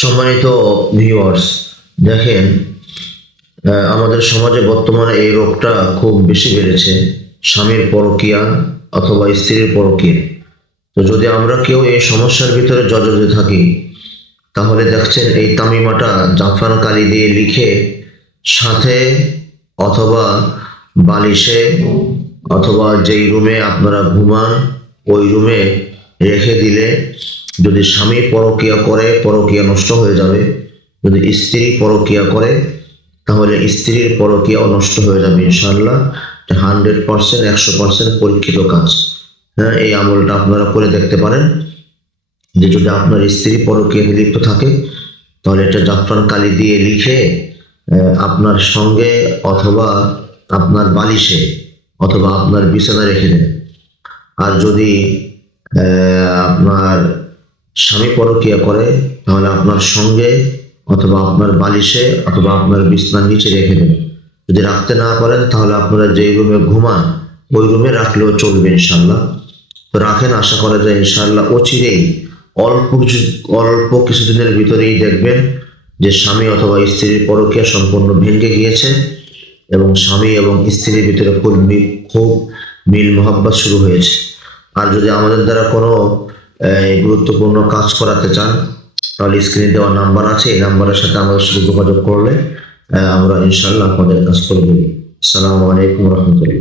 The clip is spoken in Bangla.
সম্মানিত ভিউয়ার্স, দেখেন, আমাদের সমাজে বর্তমানে এই রোগটা খুব বেশি বেড়েছে, স্বামীর পরকীয়া অথবা স্ত্রীর পরকীয়া। তো যদি আমরা কেউ এই সমস্যার ভিতরে জর্জরিত থাকি, তাহলে দেখছেন এই তামিমাটা জাফরান কালি দিয়ে লিখে সাথে অথবা বালিশে অথবা যেই রুমে আপনারা ঘুমান ওই রুমে রেখে দিলে, যদি স্বামী পরকীয়া করে পরকীয়া নষ্ট হয়ে যাবে, যদি স্ত্রী পরকীয়া করে তাহলে স্ত্রীর পরকীয়াও নষ্ট হয়ে যাবে ইনশাআল্লাহ। 100% 100% পরীক্ষিত কাজ। হ্যাঁ, এই আমলটা আপনারা করে দেখতে পারেন যে যদি আপনার স্ত্রী পরকীয়ায় লিপ্ত থাকে, তাহলে এটা জাফরান কালি দিয়ে লিখে আপনার সঙ্গে অথবা আপনার বালিশে অথবা আপনার বিছানায় রেখে দেন। আর যদি আপনার স্বামী পরকীয়া করে, তাহলে আপনার সঙ্গে অথবা আপনার বালিশে অথবা আপনার বিছানার নিচে রেখে দেন। যদি রাখতে না পারেন, তাহলে আপনারা যেই রুমে ঘুমান ওই রুমে রাখলেও চলবে ইনশাল্লাহ। তো রাখেন, আশা করা যায় ইনশাল্লাহ অচিরেই অল্প কিছুদিনের ভিতরেই দেখবেন যে স্বামী অথবা স্ত্রীর পরকীয়া সম্পূর্ণ ভেঙে গিয়েছে এবং স্বামী এবং স্ত্রীর ভিতরে খুব মিল মহব্বত শুরু হয়েছে। আর যদি আমাদের দ্বারা কোনো গুরুত্বপূর্ণ কাজ করাতে চান, তাহলে স্ক্রিনে দেওয়া নাম্বার আছে, এই নাম্বারের সাথে আমাদের সাথে যোগাযোগ করলে আমরা ইনশাল্লাহ আপনাদের কাজ করে দেব। আসসালামু আলাইকুম রহমতুল্লাহ।